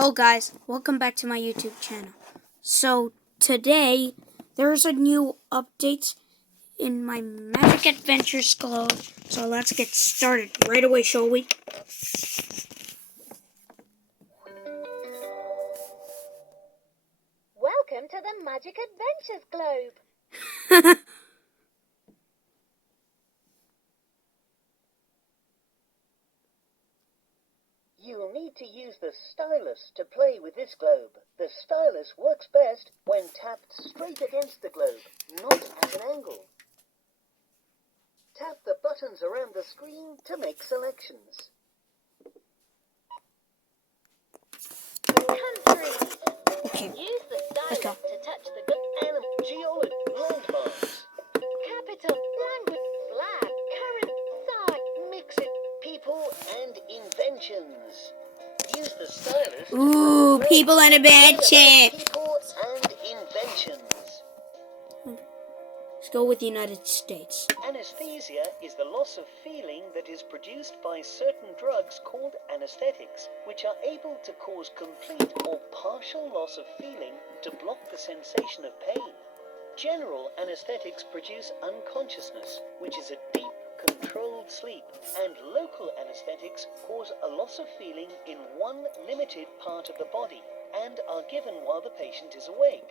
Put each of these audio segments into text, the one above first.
Hello guys, welcome back to my YouTube channel. So today there's a new update in my Magic Adventures globe. So let's get started right away, shall we? Welcome to the Magic Adventures globe. You'll need to use the stylus to play with this globe. The stylus works best when tapped straight against the globe, not at an angle. Tap the buttons around the screen to make selections. Countries. Okay, Use the let's stylus go. to touch the Animal, geology, landmarks. capital, language, flag, current, size, Mix it, people and inventions. Use the stylus to Ooh, play. people and a bad Learn about chick. people and inventions. Let's go with the United States. Anesthesia is the loss of feeling that is produced by certain drugs called anesthetics, which are able to cause complete or partial loss of feeling to block the sensation of pain. General anesthetics produce unconsciousness, which is a deep, controlled sleep, and local anesthetics cause a loss of feeling in one limited part of the body and are given while the patient is awake.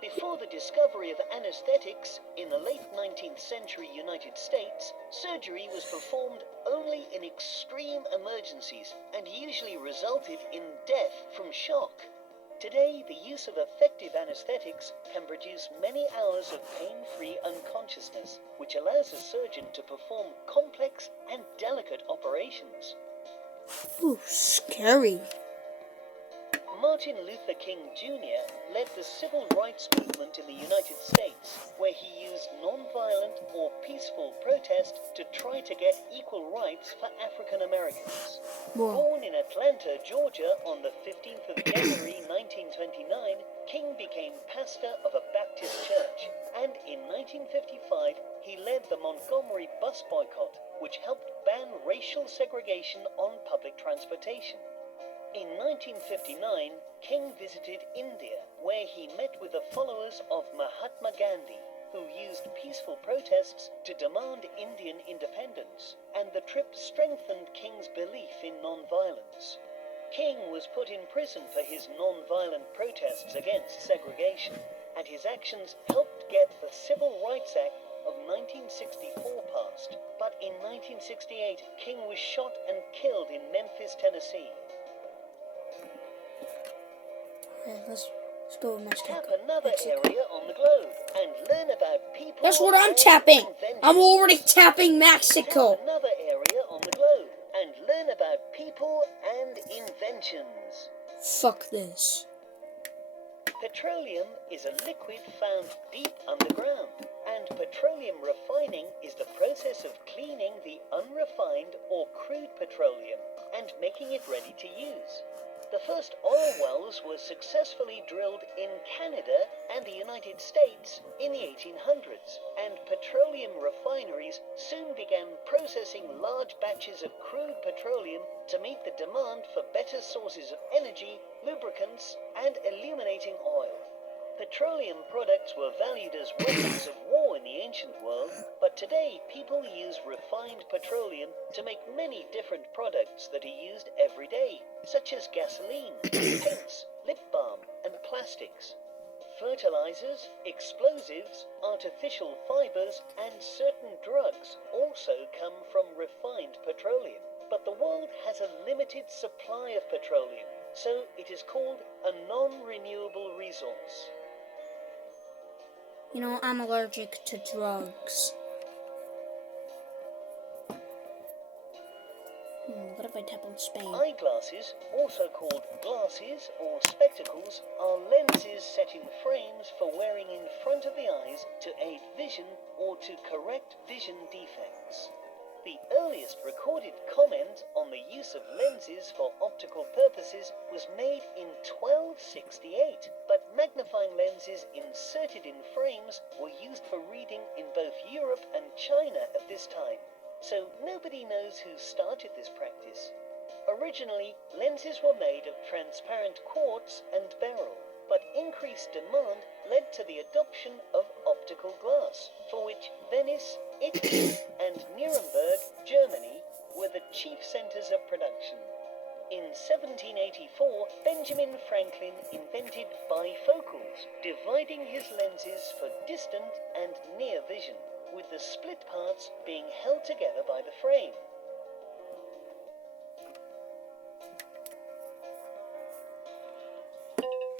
Before the discovery of anesthetics in the late 19th century United States, surgery was performed only in extreme emergencies and usually resulted in death from shock. Today, the use of effective anesthetics can produce many hours of pain-free unconsciousness, which allows a surgeon to perform complex and delicate operations. Ooh, scary. Martin Luther King Jr. led the civil rights movement in the United States, where he used non-violent or peaceful protest to try to get equal rights for African Americans. Whoa. Born in Atlanta, Georgia on the 15th of January 1929, King became pastor of a Baptist church, and in 1955 he led the Montgomery bus boycott, which helped ban racial segregation on public transportation. In 1959, King visited India, where he met with the followers of Mahatma Gandhi, who used peaceful protests to demand Indian independence, and the trip strengthened King's belief in non-violence. King was put in prison for his non-violent protests against segregation, and his actions helped get the Civil Rights Act of 1964 passed. But in 1968, King was shot and killed in Memphis, Tennessee. Okay, let's go with Mexico. Tap another area on the globe and learn about people. That's what I'm and tapping. inventions. I'm already tapping Tap Mexico. another area on the globe and learn about people and inventions. Fuck this. Petroleum is a liquid found deep underground, and petroleum refining is the process of cleaning the unrefined or crude petroleum and making it ready to use. The first oil wells were successfully drilled in Canada and the United States in the 1800s, and petroleum refineries soon began processing large batches of crude petroleum to meet the demand for better sources of energy, lubricants, and illuminating oil. Petroleum products were valued as weapons of war in the ancient world, but today people use refined petroleum to make many different products that are used every day, such as gasoline, paints, lip balm, and plastics. Fertilizers, explosives, artificial fibers, and certain drugs also come from refined petroleum. But the world has a limited supply of petroleum, so it is called a non-renewable resource. You know, I'm allergic to drugs. What if I tap on Spain? Eyeglasses, also called glasses or spectacles, are lenses set in frames for wearing in front of the eyes to aid vision or to correct vision defects. The earliest recorded comment on the use of lenses for optical purposes was made in 1268, but magnifying lenses inserted in frames were used for reading in both Europe and China at this time, so nobody knows who started this practice. Originally, lenses were made of transparent quartz and beryl, but increased demand led to the adoption of optical glass, for which Venice, Italy, and Nuremberg, Germany, were the chief centers of production. In 1784, Benjamin Franklin invented bifocals, dividing his lenses for distant and near vision, with the split parts being held together by the frame.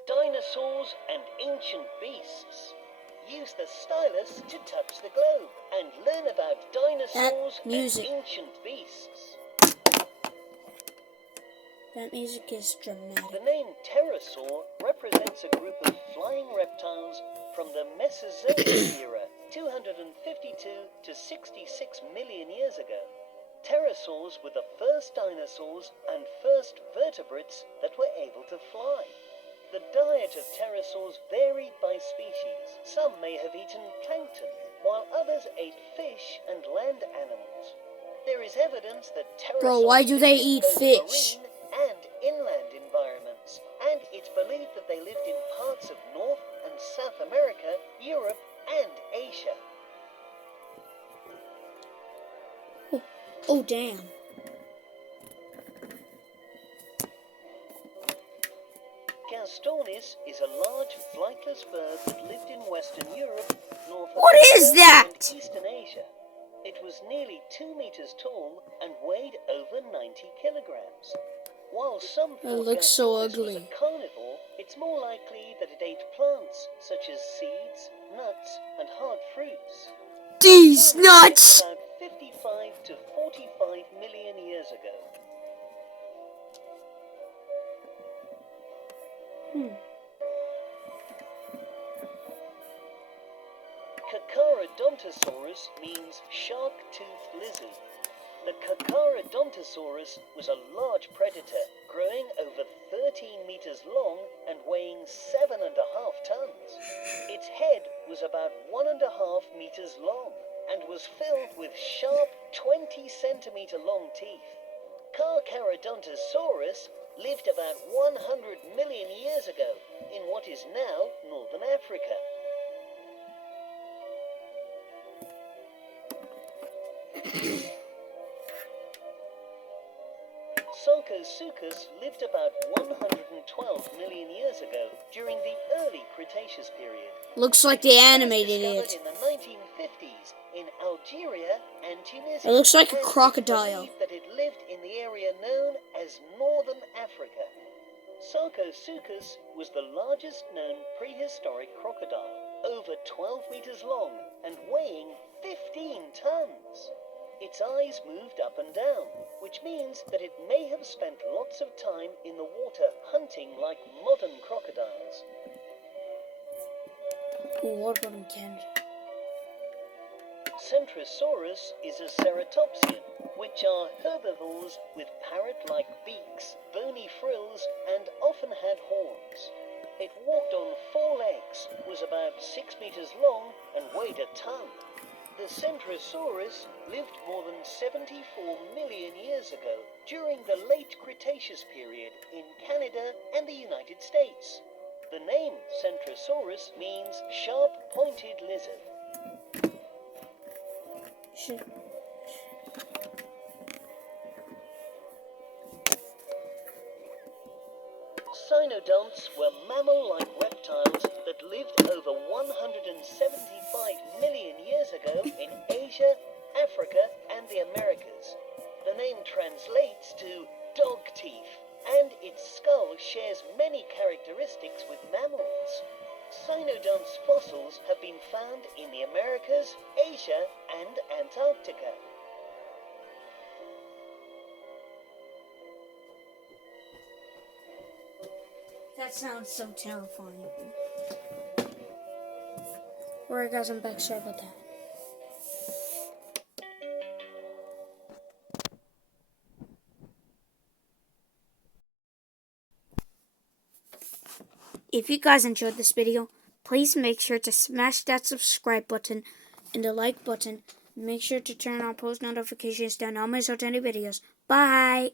Dinosaurs and ancient beasts. Use the stylus to touch the globe and learn about dinosaurs and ancient beasts. That music is dramatic. The name pterosaur represents a group of flying reptiles from the Mesozoic era, 252 to 66 million years ago. Pterosaurs were the first dinosaurs and first vertebrates that were able to fly. The diet of pterosaurs varied by species. Some may have eaten plankton, while others ate fish and land animals. There is evidence that pterosaurs Bro, why do they eat both fish? marine and inland environments, and it's believed that they lived in parts of North and South America, Europe, and Asia. Oh damn. Gastonis is a large flightless bird that lived in Western Europe, North What America, is that? and Eastern Asia. It was nearly 2 meters tall and weighed over 90 kilograms. While some thought looks so Gastonis ugly. was a carnivore, it's more likely that it ate plants such as seeds, nuts, and hard fruits. These Gastonis nuts! lived about 55 to 45 million years ago. Carcharodontosaurus means shark-toothed lizard. The Carcharodontosaurus was a large predator, growing over 13 meters long and weighing 7.5 tons. Its head was about 1.5 meters long and was filled with sharp 20-centimeter long teeth. Carcharodontosaurus lived about 100 million years ago in what is now northern Africa. Sarcosuchus lived about 112 million years ago during the early Cretaceous period. Looks like they animated Discovered it. in the 1950s in Algeria and Tunisia. It looks like a and it's crocodile. believed that it lived in the area known as Northern Africa. Sarcosuchus was the largest known prehistoric crocodile, over 12 meters long and weighing 15 tons. Its eyes moved up and down, which means that it may have spent lots of time in the water hunting like modern crocodiles. Ooh, what about in Canada? Centrosaurus is a ceratopsian, which are herbivores with parrot-like beaks, bony frills, and often had horns. It walked on 4 legs, was about 6 meters long, and weighed a ton. The Centrosaurus lived more than 74 million years ago during the late Cretaceous period in Canada and the United States. The name Centrosaurus means sharp-pointed lizard. Shit. Cynodonts were mammal-like reptiles that lived over 175 million years ago in Asia, Africa, and the Americas. The name translates to dog teeth, and its skull shares many characteristics with mammals. Cynodonts fossils have been found in the Americas, Asia, and Antarctica. That sounds so terrifying. Alright guys, I'm back. Sorry about that. If you guys enjoyed this video, please make sure to smash that subscribe button and the like button. Make sure to turn on post notifications to not miss out any videos. Bye!